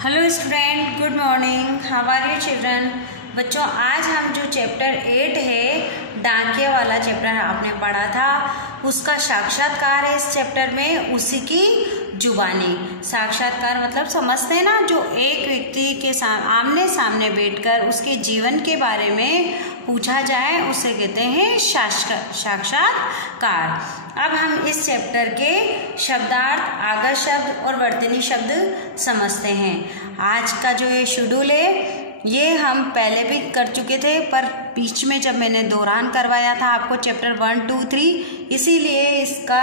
Hello student, good morning. How are you children? बच्चों, आज हम जो चैप्टर 8 है, डाकिये वाला चैप्टर आपने पढ़ा था, उसका साक्षात्कार है इस चैप्टर में, उसी की जुबानी। साक्षात्कार मतलब समझते हैं ना, जो एक व्यक्ति के आमने सामने बैठकर उसके जीवन के बारे में पूछा जाए, उसे कहते हैं साक्षात्कार। अब हम इस चैप्टर के शब्दार्थ, आगत शब्द और वर्तनी शब्द समझते हैं। आज का जो ये शेड्यूल है, ये हम पहले भी कर चुके थे, पर बीच में जब मैंने दौरान करवाया था आपको चैप्टर 1, 2, 3, इसीलिए इसका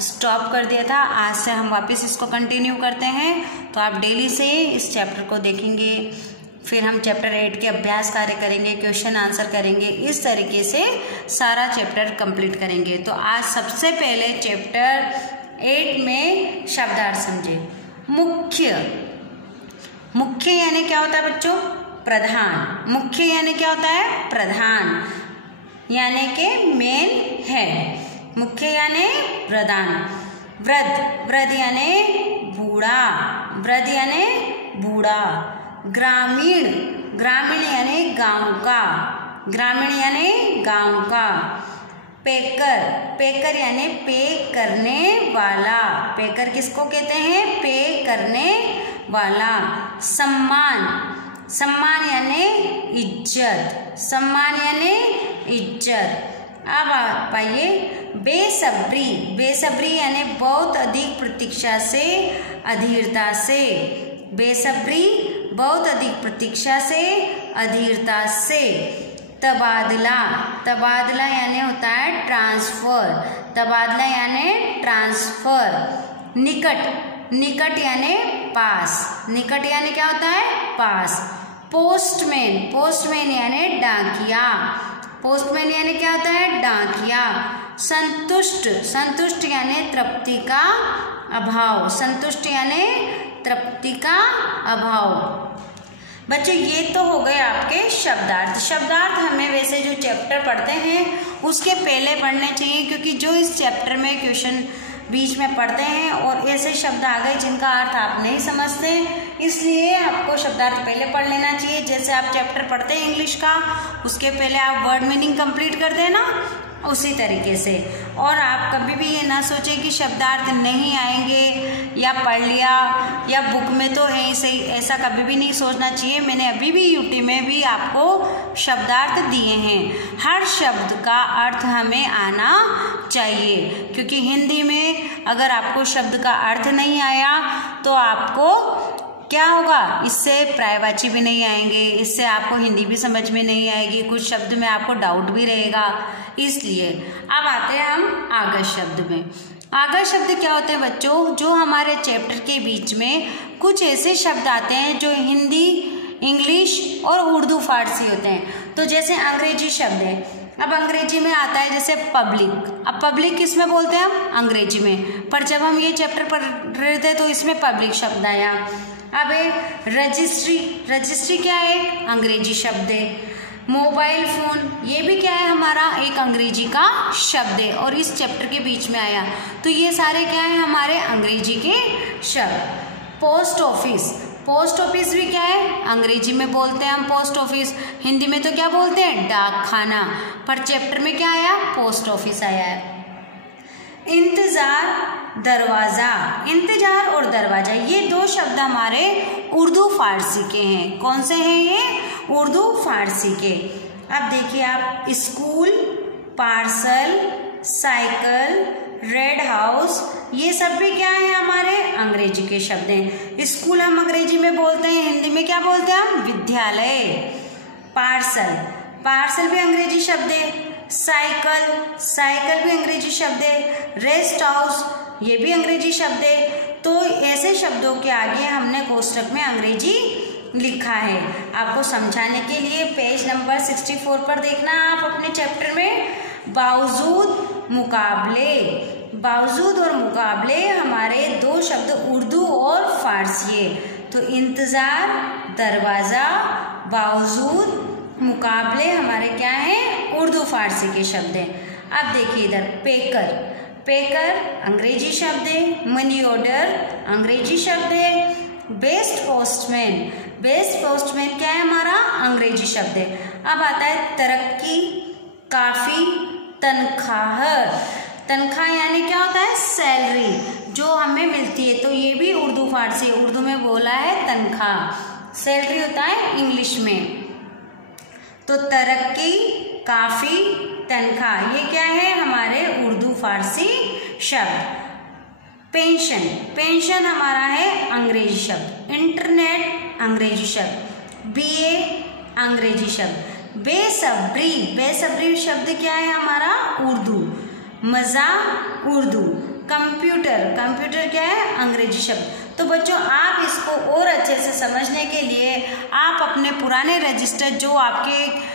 स्टॉप कर दिया था। आज से हम वापस इसको कंटिन्यू करते हैं, तो आप डेली से इस चैप्टर को देखेंगे। फिर हम चैप्टर 8 के अभ्यास कार्य करेंगे, क्वेश्चन आंसर करेंगे, इस तरीके से सारा चैप्टर कंप्लीट करेंगे। तो आज सबसे पहले चैप्टर 8 में शब्दार्थ समझे। मुख्य, मुख्य यानी क्या होता है बच्चों? प्रधान। मुख्य यानी क्या होता है? प्रधान, यानी के मेन हेड। मुख्य यानी प्रधान। वृद्ध, वृद्ध यानी बूढ़ा, वृद्ध यानी बूढ़ा। ग्रामीण, ग्रामीण यानी गांव का, ग्रामीण यानी गांव का। पेकर, पेकर यानी पे करने वाला, पेकर किसको कहते हैं? पे करने वाला। सम्मान, सम्मान यानी इज्जत, सम्मान यानी इज्जत। अब आप आइए बेसब्री, बेसब्री यानी बहुत अधिक प्रतीक्षा से, अधीरता से। बेसब्री, बहुत अधिक प्रतीक्षा से, अधीरता से। तबादला, तबादला यानी होता है ट्रांसफर, तबादला यानी ट्रांसफर। निकट, निकट यानी पास, निकट यानी क्या होता है? पास। पोस्टमैन, पोस्टमैन यानी डाकिया, पोस्टमैन यानी क्या होता है? डाकिया। संतुष्ट, संतुष्ट यानी तृप्ति का अभाव, संतुष्ट यानी तृप्ति का अभाव। बच्चों, ये तो हो गए आपके शब्दार्थ। शब्दार्थ हमें वैसे जो चैप्टर पढ़ते हैं उसके पहले पढ़ने चाहिए, क्योंकि जो इस चैप्टर में क्वेश्चन बीच में पढ़ते हैं और ऐसे शब्द आ गए जिनका अर्थ आप नहीं समझते, इसलिए आपको शब्दार्थ पहले पढ़ लेना चाहिए। जैसे आप चैप्टर पढ़ते हैं इंग्लिश का, उसके पहले आप वर्ड मीनिंग कंप्लीट कर देना, उसी तरीके से। और आप कभी भी ये ना सोचें कि शब्दार्थ नहीं आएंगे या पढ़ लिया या बुक में तो ऐसे, ऐसा कभी भी नहीं सोचना चाहिए। मैंने अभी भी यूट्यूब में भी आपको शब्दार्थ दिए हैं। हर शब्द का अर्थ हमें आना चाहिए, क्योंकि हिंदी में अगर आपको शब्द का अर्थ नहीं आया तो आपको क्या होगा? इससे पर्यायवाची भी नहीं आएंगे, इससे आपको हिंदी भी समझ में नहीं आएगी, कुछ शब्द में आपको डाउट भी रहेगा। इसलिए अब आते हैं हम आगत शब्द में। आगत शब्द क्या होते हैं बच्चों? जो हमारे चैप्टर के बीच में कुछ ऐसे शब्द आते हैं जो हिंदी, इंग्लिश और उर्दू फारसी होते हैं। तो जैसे अंग्रेजी शब्द है, अब अंग्रेजी में आता है जैसे पब्लिक। अब पब्लिक किस में बोलते हैं हम? अंग्रेजी में। पर जब हम ये चैप्टर पढ़ रहे थे तो इसमें पब्लिक शब्द आया। अब रजिस्ट्री, रजिस्ट्री क्या है? अंग्रेजी शब्द है। मोबाइल फोन, ये भी क्या है? हमारा एक अंग्रेजी का शब्द है और इस चैप्टर के बीच में आया। तो ये सारे क्या है? हमारे अंग्रेजी के शब्द। पोस्ट ऑफिस, पोस्ट ऑफिस भी क्या है? अंग्रेजी में बोलते हैं हम पोस्ट ऑफिस, हिंदी में तो क्या बोलते हैं? डाक खाना। पर चैप्टर में क्या आया? पोस्ट ऑफिस आया है। इंतजार, दरवाजा, इंतजार और दरवाजा, ये दो शब्द हमारे उर्दू फारसी के हैं। कौन से हैं ये? उर्दू फारसी के। अब देखिए आप, school, parcel, cycle, red house, ये सब भी क्या है? हमारे अंग्रेजी के शब्द हैं। स्कूल हम अंग्रेजी में बोलते हैं, हिंदी में क्या बोलते हैं हम? विद्यालय। पार्सल, पार्सल भी अंग्रेजी शब्द है। साइकिल, साइकिल भी अंग्रेजी शब्द है। रेस्ट हाउस, ये भी अंग्रेजी शब्द है। तो ऐसे शब्दों के आगे हमने कोष्टक में अंग्रेजी लिखा है। आपको समझाने के लिए पेज नंबर 64 पर देखना आप अपने चैप्टर में। बावजूद, मुकाबले, बावजूद और मुकाबले हमारे दो शब्द उर्दू और फारसी है। तो इंतजार, दरवाजा, बावजूद, मुकाबले हमारे क्या हैं? उर्दू फारसी के शब्द हैं। अब देखिए इधर, पेकर, पेकर अंग्रेजी शब्द है। मनी ऑर्डर अंग्रेजी शब्द है। बेस्ट पोस्टमैन, बेस्ट पोस्टमैन क्या है हमारा, अंग्रेजी शब्द है। अब आता है तरक्की, काफी, तनख्वाह। तनख्वाह यानी क्या होता है, सैलरी जो हमें मिलती है, तो ये भी उर्दू फारसी, उर्दू में बोला है तनख्वाह, सैलरी होता है इंग्लिश में। तो तरक्की, काफी, तनख्वाह, ये क्या है हमारे उर्दू फारसी शब्द। पेंशन, पेंशन हमारा है अंग्रेजी शब्द। इंटरनेट अंग्रेजी शब्द। बीए अंग्रेजी शब्द। बेसब्री, बेसब्री शब्द क्या है हमारा, उर्दू। मज़ा उर्दू। कंप्यूटर, कंप्यूटर क्या है, अंग्रेजी शब्द। तो बच्चों आप इसको और अच्छे से समझने के लिए आप अपने पुराने रजिस्टर जो आपके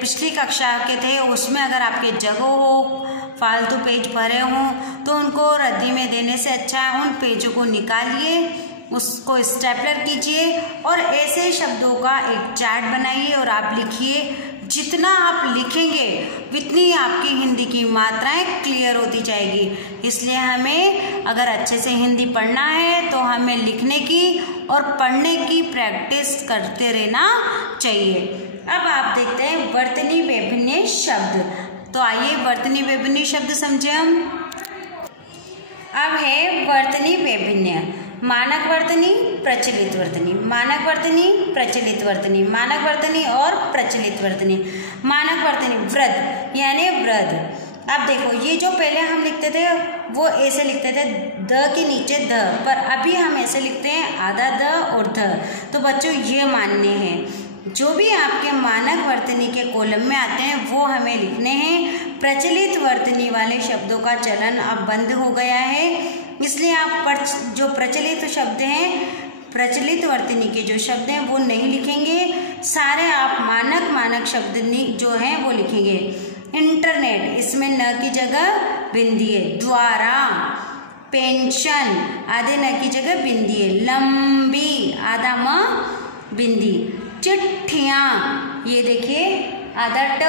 पिछली कक्षा के थे उसमें अगर आपके जगह हो, फालतू पेज भरे हों, तो उनको रद्दी में देने से अच्छा है उन पेजों को निकालिए, उसको स्टेपलर कीजिए और ऐसे शब्दों का एक चार्ट बनाइए और आप लिखिए। जितना आप लिखेंगे उतनी आपकी हिंदी की मात्राएं क्लियर होती जाएगी। इसलिए हमें अगर अच्छे से हिंदी पढ़ना है तो हमें लिखने की और पढ़ने की प्रैक्टिस करते रहना चाहिए। अब आप देखते हैं वर्तनी विभिन्न शब्द। तो आइए वर्तनी विभिन्न शब्द समझे हम। अब है वर्तनी विभिन्न, मानक वर्तनी, प्रचलित वर्तनी, मानक वर्तनी, प्रचलित वर्तनी, मानक वर्तनी और प्रचलित वर्तनी। मानक वर्तनी वृद्ध यानी वृद्ध। अब देखो ये जो पहले हम लिखते थे वो ऐसे लिखते थे द के नीचे ध, पर अभी हम ऐसे लिखते हैं आधा द और ध। तो बच्चों ये मानने हैं, जो भी आपके मानक वर्तनी के कॉलम में आते हैं वो हमें लिखने हैं। प्रचलित वर्तनी वाले शब्दों का चलन अब बंद हो गया है, इसलिए आप जो प्रचलित शब्द हैं, प्रचलित वर्तनी के जो शब्द हैं वो नहीं लिखेंगे, सारे आप मानक शब्द जो हैं वो लिखेंगे। इंटरनेट, इसमें न की जगह बिंदी है। द्वारा, पेंशन आधे न की जगह बिंदी है। लंबी आधा म बिंदी। चिट्ठियाँ, ये देखिए आधा ट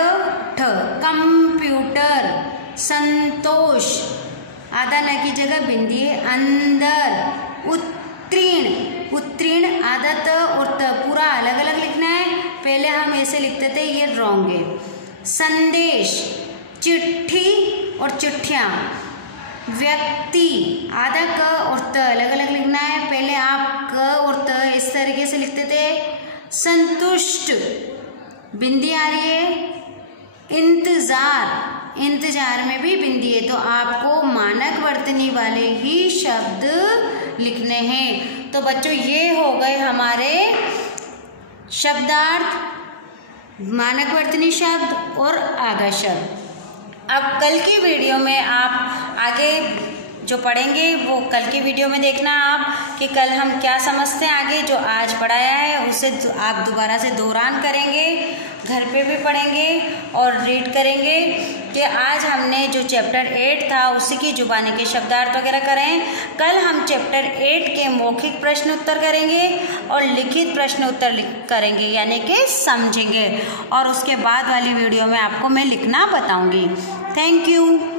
ठ। कंप्यूटर, संतोष आधा न की जगह बिंदी है। अंदर, उत्तीर्ण, उत्तीर्ण आधा त और त पूरा अलग अलग लिखना है, पहले हम ऐसे लिखते थे ये रॉन्ग है। संदेश, चिट्ठी और चिट्ठियाँ। व्यक्ति आधा क और त अलग अलग लिखना है, पहले आप क और त इस तरीके से लिखते थे। संतुष्ट बिंदी आ रही है। इंतजार, इंतजार में भी बिंदी है, तो आपको मानक वर्तनी वाले ही शब्द लिखने हैं। तो बच्चों ये हो गए हमारे शब्दार्थ, मानक वर्तनी शब्द और आगा शब्द। अब कल की वीडियो में आप आगे जो पढ़ेंगे वो कल की वीडियो में देखना आप कि कल हम क्या समझते हैं आगे। जो आज पढ़ाया है उसे आप दोबारा से दोहरान करेंगे, घर पे भी पढ़ेंगे और रीड करेंगे कि आज हमने जो चैप्टर 8 था उसी की जुबानी के शब्दार्थ वगैरह करें। कल हम चैप्टर 8 के मौखिक प्रश्न उत्तर करेंगे और लिखित प्रश्न उत्तर करेंगे, यानी कि समझेंगे, और उसके बाद वाली वीडियो में आपको मैं लिखना बताऊंगी। Thank you.